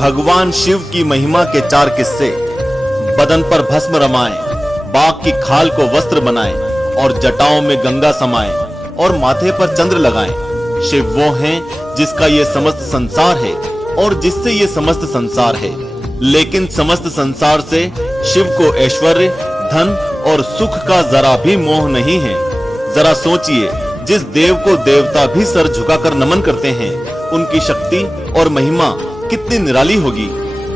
भगवान शिव की महिमा के 4 किस्से। बदन पर भस्म रमाएं, बाघ की खाल को वस्त्र बनाएं और जटाओं में गंगा समाएं और माथे पर चंद्र लगाएं। शिव वो हैं जिसका ये समस्त संसार है और जिससे ये समस्त संसार है। लेकिन समस्त संसार से शिव को ऐश्वर्य, धन और सुख का जरा भी मोह नहीं है। जरा सोचिए, जिस देव को देवता भी सर झुकाकर नमन करते हैं, उनकी शक्ति और महिमा कितनी निराली होगी।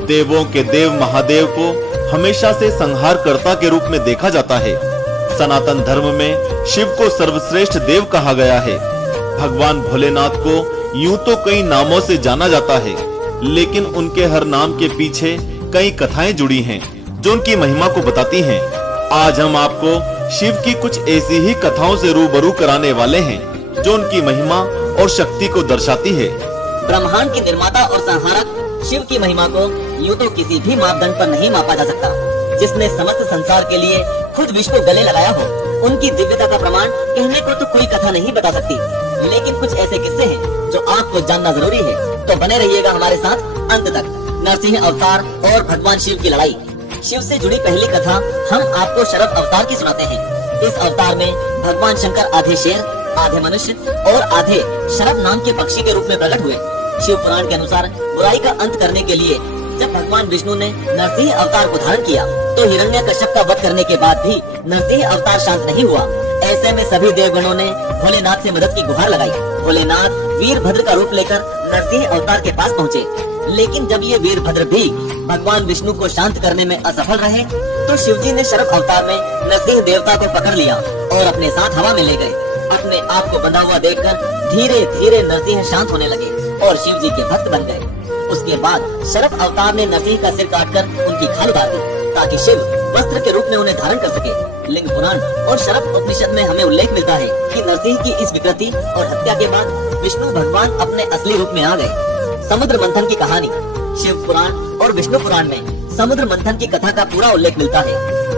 देवों के देव महादेव को हमेशा से संहारकर्ता के रूप में देखा जाता है। सनातन धर्म में शिव को सर्वश्रेष्ठ देव कहा गया है। भगवान भोलेनाथ को यूं तो कई नामों से जाना जाता है, लेकिन उनके हर नाम के पीछे कई कथाएं जुड़ी हैं जो उनकी महिमा को बताती हैं। आज हम आपको शिव की कुछ ऐसी ही कथाओं से रूबरू कराने वाले हैं जो उनकी महिमा और शक्ति को दर्शाती है। ब्रह्मांड के निर्माता और संहारक शिव की महिमा को यूं तो किसी भी मापदंड पर नहीं मापा जा सकता। जिसने समस्त संसार के लिए खुद विश्व को गले लगाया हो, उनकी दिव्यता का प्रमाण कहने को तो कोई कथा नहीं बता सकती। लेकिन कुछ ऐसे किस्से हैं जो आपको जानना जरूरी है, तो बने रहिएगा हमारे साथ अंत तक। नरसिंह अवतार और भगवान शिव की लड़ाई। शिव से जुड़ी पहली कथा हम आपको शरद अवतार की सुनाते हैं। इस अवतार में भगवान शंकर आधे शेर, आधे मनुष्य और आधे शरद नाम के पक्षी के रूप में प्रकट हुए। शिव पुराण के अनुसार बुराई का अंत करने के लिए जब भगवान विष्णु ने नरसिंह अवतार को धारण किया, तो हिरण्यकश्यप का वध करने के बाद भी नरसिंह अवतार शांत नहीं हुआ। ऐसे में सभी देवगणों ने भोलेनाथ से मदद की गुहार लगाई। भोलेनाथ वीरभद्र का रूप लेकर नरसिंह अवतार के पास पहुँचे। लेकिन जब ये वीरभद्र भी भगवान विष्णु को शांत करने में असफल रहे, तो शिवजी ने शरद अवतार में नरसिंह देवता को पकड़ लिया और अपने साथ हवा में ले गए। अपने आप को बंधा हुआ देखकर धीरे धीरे नरसिंह शांत होने लगे और शिव जी के भक्त बन गए। उसके बाद शरद अवतार ने नरसिंह का सिर काटकर उनकी खाल उतार दी, ताकि शिव वस्त्र के रूप में उन्हें धारण कर सके। लिंग पुराण और शरद उपनिषद में हमें उल्लेख मिलता है कि नरसिंह की इस विकृति और हत्या के बाद विष्णु भगवान अपने असली रूप में आ गए। समुद्र मंथन की कहानी। शिव पुराण और विष्णु पुराण में समुद्र मंथन की कथा का पूरा उल्लेख मिलता है।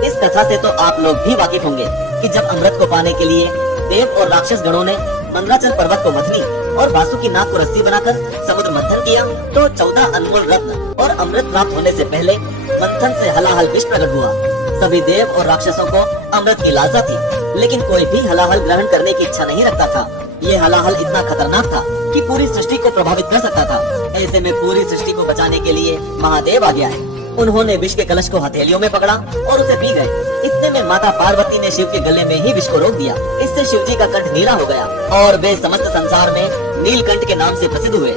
इस कथा से तो आप लोग भी वाकिफ होंगे कि जब अमृत को पाने के लिए देव और राक्षस गणों ने मंदराचल पर्वत को मथनी और वासु की नाक को रस्सी बनाकर समुद्र मंथन किया, तो 14 अनमोल रत्न और अमृत प्राप्त होने से पहले मंथन से हलाहल विष प्रकट हुआ। सभी देव और राक्षसों को अमृत की लालसा थी, लेकिन कोई भी हलाहल ग्रहण करने की इच्छा नहीं रखता था। ये हलाहल इतना खतरनाक था कि पूरी सृष्टि को प्रभावित कर सकता था। ऐसे में पूरी सृष्टि को बचाने के लिए महादेव आ गया है। उन्होंने विष के कलश को हथेलियों में पकड़ा और उसे पी गए। इतने में माता पार्वती ने शिव के गले में ही विष को रोक दिया। इससे शिव जी का कंठ नीला हो गया और वे समस्त संसार में नीलकंठ के नाम से प्रसिद्ध हुए।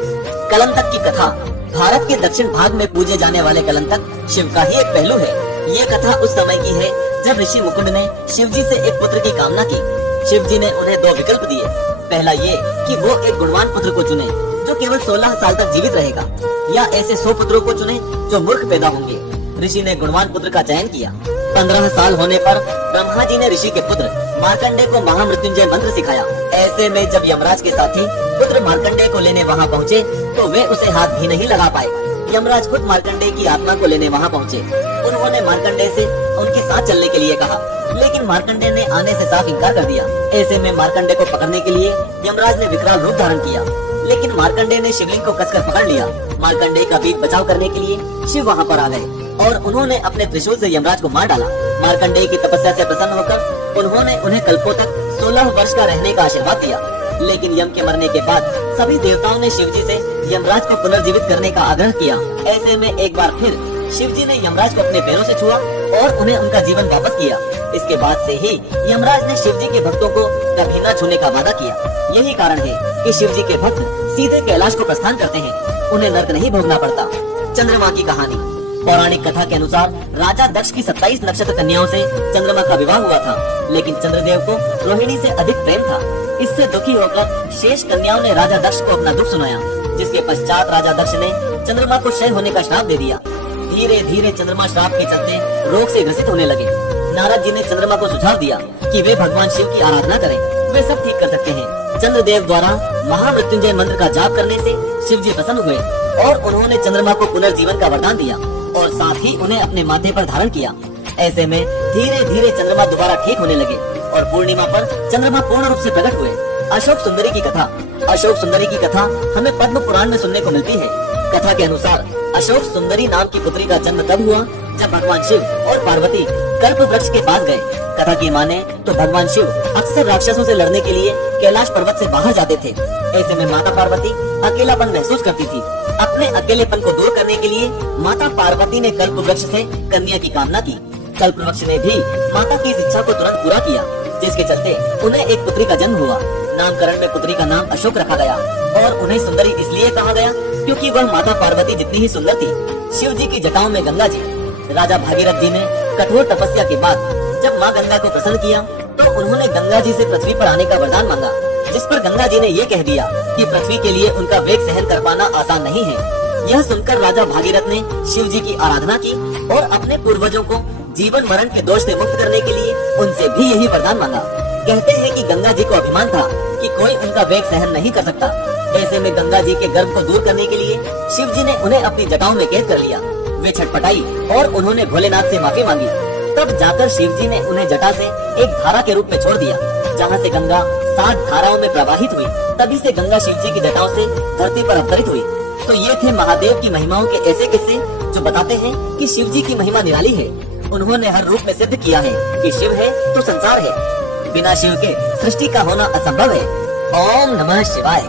कलंतक की कथा। भारत के दक्षिण भाग में पूजे जाने वाले कलंतक शिव का ही एक पहलू है। ये कथा उस समय की है जब ऋषि मुकुंद ने शिव जी से एक पुत्र की कामना की। शिव जी ने उन्हें 2 विकल्प दिए। पहला ये कि वो एक गुणवान पुत्र को चुने जो केवल 16 साल तक जीवित रहेगा, या ऐसे 100 पुत्रों को चुने जो मूर्ख पैदा होंगे। ऋषि ने गुणवान पुत्र का चयन किया। 15 साल होने पर ब्रह्मा जी ने ऋषि के पुत्र मार्कंडेय को महामृत्युंजय मंत्र सिखाया। ऐसे में जब यमराज के साथी पुत्र मार्कंडेय को लेने वहाँ पहुँचे, तो वे उसे हाथ भी नहीं लगा पाए। यमराज खुद मार्कंडेय की आत्मा को लेने वहाँ पहुँचे। उन्होंने मार्कंडेय से उनके साथ चलने के लिए कहा, लेकिन मार्कंडेय ने आने से साफ इनकार कर दिया। ऐसे में मार्कंडेय को पकड़ने के लिए यमराज ने विकराल रूप धारण किया, लेकिन मार्कंडेय ने शिवलिंग को कसकर पकड़ लिया। मार्कंडेय का बीच बचाव करने के लिए शिव वहाँ पर आ गए और उन्होंने अपने त्रिशूल से यमराज को मार डाला। मार्कंडेय की तपस्या से प्रसन्न होकर उन्होंने उन्हें कल्पों तक 16 वर्ष का रहने का आशीर्वाद दिया। लेकिन यम के मरने के बाद सभी देवताओं ने शिव जी से यमराज को पुनर्जीवित करने का आग्रह किया। ऐसे में एक बार फिर शिव जी ने यमराज को अपने पैरों से छुआ और उन्हें उनका जीवन वापस किया। इसके बाद से ही यमराज ने शिव जी के भक्तों को कभी न छूने का वादा किया। यही कारण है कि शिव जी के भक्त सीधे कैलाश को प्रस्थान करते हैं, उन्हें नर्क नहीं भोगना पड़ता। चंद्रमा की कहानी। पौराणिक कथा के अनुसार राजा दक्ष की 27 नक्षत्र कन्याओं से चंद्रमा का विवाह हुआ था, लेकिन चंद्रदेव को रोहिणी से अधिक प्रेम था। इससे दुखी होकर शेष कन्याओं ने राजा दक्ष को अपना दुख सुनाया, जिसके पश्चात राजा दक्ष ने चंद्रमा को क्षय होने का श्राप दे दिया। धीरे धीरे चंद्रमा श्राप के चलते रोग से ग्रसित होने लगे। नारद जी ने चंद्रमा को सुझाव दिया कि वे भगवान शिव की आराधना करें, वे सब ठीक कर सकते हैं। चंद्रदेव द्वारा महामृत्युंजय मंत्र का जाप करने से शिव जी प्रसन्न हुए और उन्होंने चंद्रमा को पुनर्जीवन का वरदान दिया और साथ ही उन्हें अपने माथे पर धारण किया। ऐसे में धीरे धीरे चंद्रमा दोबारा ठीक होने लगे और पूर्णिमा पर चंद्रमा पूर्ण रूप से प्रकट हुए। अशोक सुंदरी की कथा। अशोक सुंदरी की कथा हमें पद्म पुराण में सुनने को मिलती है। कथा के अनुसार अशोक सुंदरी नाम की पुत्री का जन्म तब हुआ जब भगवान शिव और पार्वती कल्प वृक्ष के पास गए। कथा की माने तो भगवान शिव अक्सर राक्षसों से लड़ने के लिए कैलाश पर्वत से बाहर जाते थे। ऐसे में माता पार्वती अकेलापन महसूस करती थी। अपने अकेलेपन को दूर करने के लिए माता पार्वती ने कल्प वृक्ष से कन्या की कामना की। कल्प वृक्ष ने भी माता की इस इच्छा को तुरंत पूरा किया, जिसके चलते उन्हें एक पुत्री का जन्म हुआ। नामकरण में पुत्री का नाम अशोक रखा गया और उन्हें सुंदरी इसलिए कहा गया क्योंकि वह माता पार्वती जितनी ही सुंदर थी। शिव जी की जटाओं में गंगा जी। राजा भागीरथ जी ने कठोर तपस्या के बाद जब माँ गंगा को प्रसन्न किया तो उन्होंने गंगा जी से पृथ्वी पर आने का वरदान मांगा, जिस पर गंगा जी ने ये कह दिया कि पृथ्वी के लिए उनका वेग सहन कर पाना आसान नहीं है। यह सुनकर राजा भागीरथ ने शिव जी की आराधना की और अपने पूर्वजों को जीवन मरण के दोष से मुक्त करने के लिए उनसे भी यही वरदान मांगा। कहते हैं कि गंगा जी को अभिमान था कि कोई उनका वेग सहन नहीं कर सकता। ऐसे में गंगा जी के गर्व को दूर करने के लिए शिव जी ने उन्हें अपनी जटाओं में कैद कर लिया। वे छटपटाई और उन्होंने भोलेनाथ से माफी मांगी। तब जाकर शिव जी ने उन्हें जटा से एक धारा के रूप में छोड़ दिया, जहाँ से गंगा 7 धाराओं में प्रवाहित हुई। तभी से गंगा शिव जी की जटाओं से धरती पर अवतरित हुई। तो ये थे महादेव की महिमाओं के ऐसे किस्से जो बताते हैं कि शिव जी की महिमा निराली है। उन्होंने हर रूप में सिद्ध किया है कि शिव है तो संसार है। बिना शिव के सृष्टि का होना असंभव है। ओम नमः शिवाय।